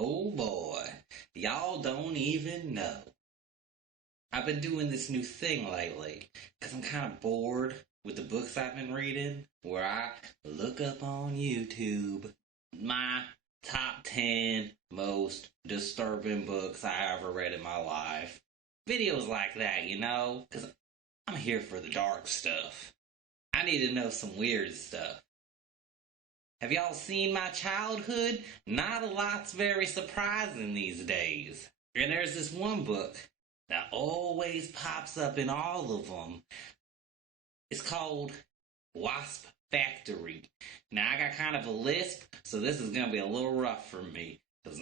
Oh boy, y'all don't even know. I've been doing this new thing lately because I'm kind of bored with the books I've been reading, where I look up on YouTube my top 10 most disturbing books I ever read in my life. Videos like that, you know, because I'm here for the dark stuff. I need to know some weird stuff. Have y'all seen my childhood? Not a lot's very surprising these days. And there's this one book that always pops up in all of them. It's called Wasp Factory. Now, I got kind of a lisp, so this is going to be a little rough for me. Because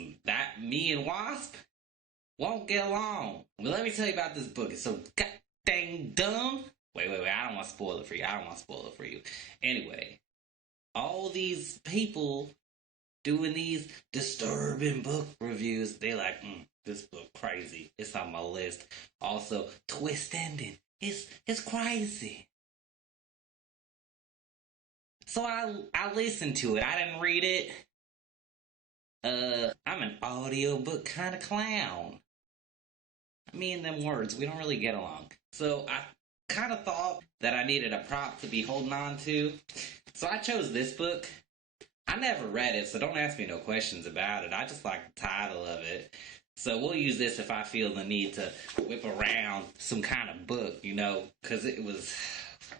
me and Wasp won't get along. But let me tell you about this book. It's so goddamn dumb. Wait. I don't want to spoil it for you. Anyway, all these people doing these disturbing book reviews, they like, this book crazy. It's on my list. Also, twist ending. It's crazy. So I listened to it. I didn't read it. I'm an audiobook kind of clown. Me and them words, we don't really get along. So I kind of thought that I needed a prop to be holding on to. So I chose this book. I never read it, so don't ask me no questions about it. I just like the title of it. So we'll use this if I feel the need to whip around some kind of book, you know, because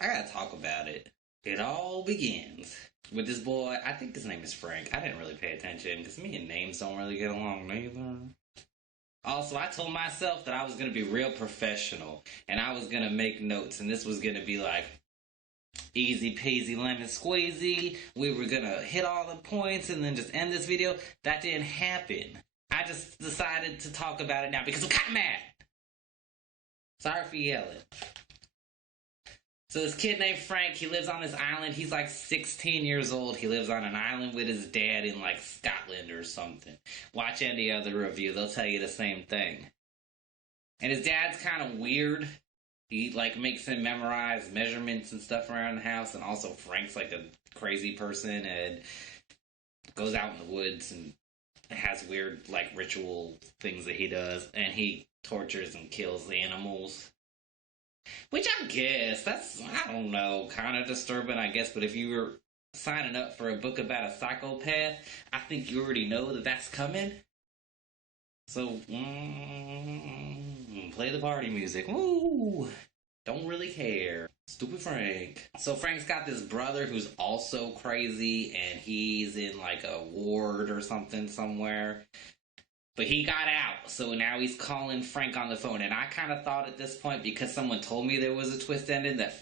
I gotta talk about it. It all begins with this boy. I think his name is Frank. I didn't really pay attention because me and names don't really get along neither. Also, I told myself that I was going to be real professional and I was going to make notes, and this was going to be like easy peasy lemon squeezy. We were going to hit all the points and then just end this video. That didn't happen. I just decided to talk about it now because I'm kind of mad. Sorry for yelling. So this kid named Frank, he lives on this island. He's like 16 years old. He lives on an island with his dad in like Scotland or something. Watch any other review. They'll tell you the same thing. And his dad's kind of weird. He like makes him memorize measurements and stuff around the house. And also Frank's like a crazy person and goes out in the woods and has weird like ritual things that he does. And he tortures and kills animals. Which I guess, I don't know, kind of disturbing, I guess. But if you were signing up for a book about a psychopath, I think you already know that that's coming. So, play the party music. Woo! Don't really care. Stupid Frank. So Frank's got this brother who's also crazy, and he's in like a ward or something somewhere. But he got out, so now he's calling Frank on the phone. And I kind of thought at this point, because someone told me there was a twist ending, that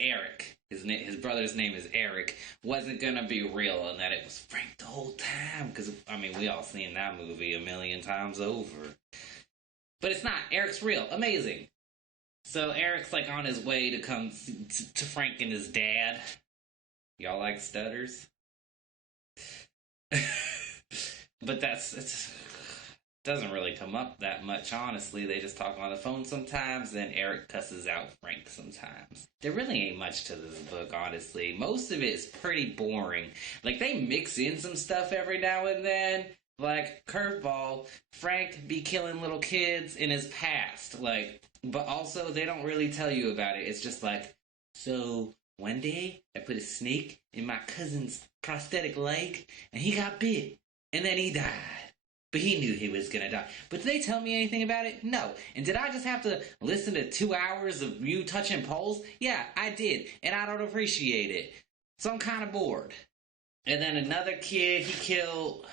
Eric, his brother's name is Eric, wasn't going to be real, and that it was Frank the whole time. Because, I mean, we all seen that movie a million times over. But it's not. Eric's real. Amazing. So Eric's, like, on his way to come to Frank and his dad. Y'all like stutters? But it doesn't really come up that much, honestly. They just talk on the phone sometimes, then Eric cusses out Frank sometimes. There really ain't much to this book, honestly. Most of it is pretty boring. Like, they mix in some stuff every now and then. Like, curveball, Frank be killing little kids in his past. Like, but also, they don't really tell you about it. It's just like, so, one day, I put a snake in my cousin's prosthetic leg, and he got bit. And then he died. But he knew he was gonna die. But did they tell me anything about it? No. And did I just have to listen to 2 hours of you touching poles? Yeah, I did. And I don't appreciate it. So I'm kind of bored. And then another kid, he killed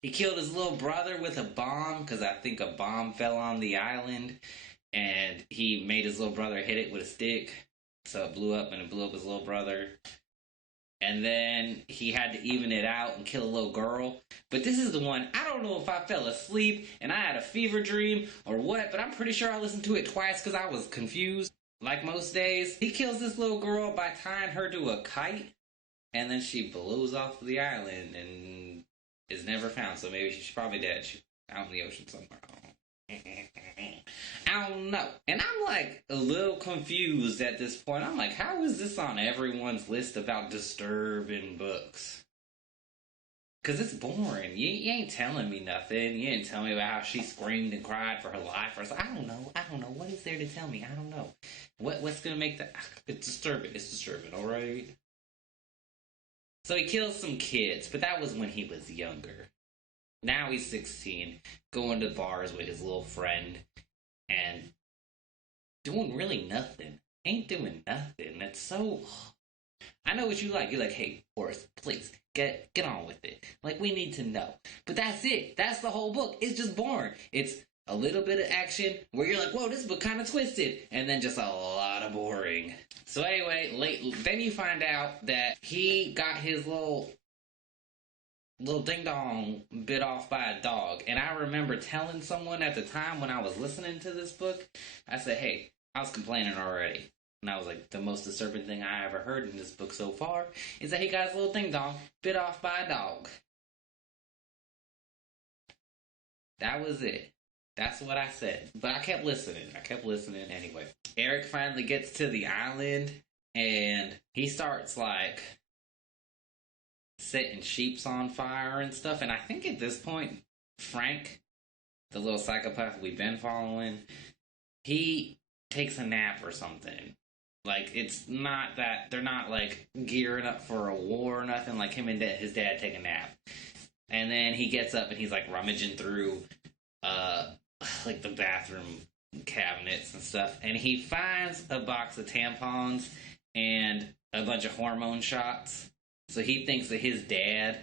his little brother with a bomb, because I think a bomb fell on the island. And he made his little brother hit it with a stick. So it blew up, and it blew up his little brother. And then he had to even it out and kill a little girl. But this is the one, I don't know if I fell asleep and I had a fever dream or what, but I'm pretty sure I listened to it twice because I was confused, like most days. He kills this little girl by tying her to a kite, and then she blows off the island and is never found. So maybe she's probably dead. She's out in the ocean somewhere. I don't know. And I'm like a little confused at this point. I'm like, how is this on everyone's list about disturbing books? Because it's boring. You ain't telling me nothing. You didn't tell me about how she screamed and cried for her life. Or so, I don't know. What is there to tell me? I don't know. What's going to make that... It's disturbing. It's disturbing, alright? So he kills some kids, but that was when he was younger. Now he's 16, going to bars with his little friend, and doing really nothing. Ain't doing nothing. That's so... I know what you like. You're like, hey, Horace, please, get on with it. Like, we need to know. But that's it. That's the whole book. It's just boring. It's a little bit of action where you're like, whoa, this book kind of twisted. And then just a lot of boring. So anyway, then you find out that he got his little ding-dong bit off by a dog. And I remember telling someone at the time when I was listening to this book, I said, hey, I was complaining already. And I was like, the most disturbing thing I ever heard in this book so far is that he got his little ding-dong bit off by a dog. That was it. That's what I said. But I kept listening. Anyway. Eric finally gets to the island, and he starts, like, setting sheeps on fire and stuff. And I think at this point, Frank, the little psychopath we've been following, he takes a nap or something. Like, it's not that, they're not, like, gearing up for a war or nothing. Like, him and his dad take a nap. And then he gets up and he's, like, rummaging through, like, the bathroom cabinets and stuff. And he finds a box of tampons and a bunch of hormone shots. So he thinks that his dad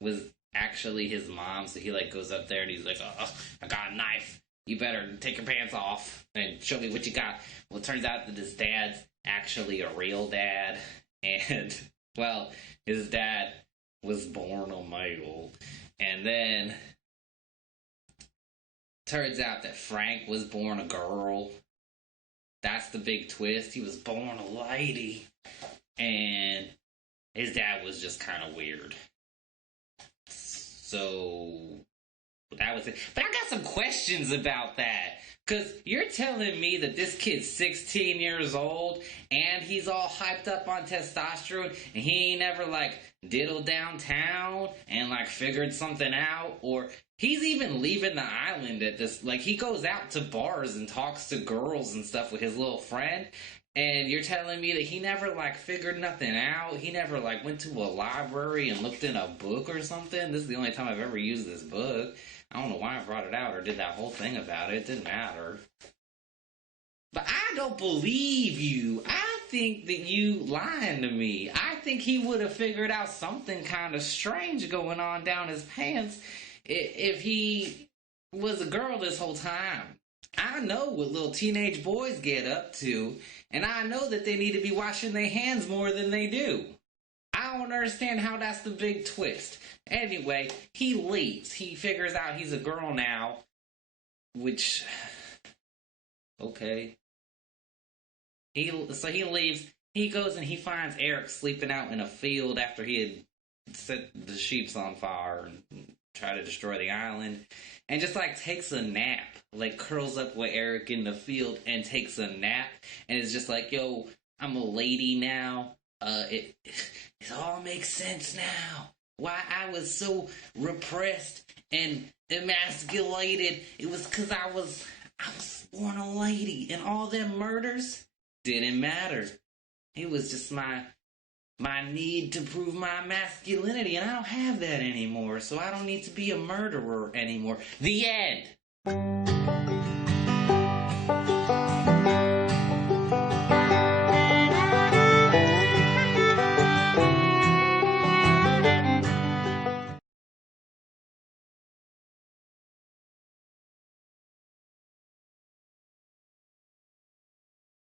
was actually his mom. So he, like, goes up there and he's like, oh, I got a knife. You better take your pants off and show me what you got. Well, it turns out that his dad's actually a real dad. And, well, his dad was born a male. And then, turns out that Frank was born a girl. That's the big twist. He was born a lady. And his dad was just kind of weird. So... that was it. But I got some questions about that. Because you're telling me that this kid's 16 years old and he's all hyped up on testosterone and he ain't never, like, diddled downtown and, like, figured something out? Or he's even leaving the island at this, like, he goes out to bars and talks to girls and stuff with his little friend. And you're telling me that he never, like, figured nothing out? He never, like, went to a library and looked in a book or something? This is the only time I've ever used this book. I don't know why I brought it out or did that whole thing about it. It didn't matter. But I don't believe you. I think that you lying to me. I think he would have figured out something kind of strange going on down his pants if he was a girl this whole time. I know what little teenage boys get up to, and I know that they need to be washing their hands more than they do. I don't understand how that's the big twist. Anyway, he leaves. He figures out he's a girl now, which... okay. So he leaves. He goes and he finds Eric sleeping out in a field after he had set the sheeps on fire and tried to destroy the island. And just, like, takes a nap. Like, curls up with Eric in the field and takes a nap. And it's just like, yo, I'm a lady now. It all makes sense now. Why I was so repressed and emasculated. It was because I was born a lady, and all them murders didn't matter. It was just my need to prove my masculinity, and I don't have that anymore, so I don't need to be a murderer anymore. The end.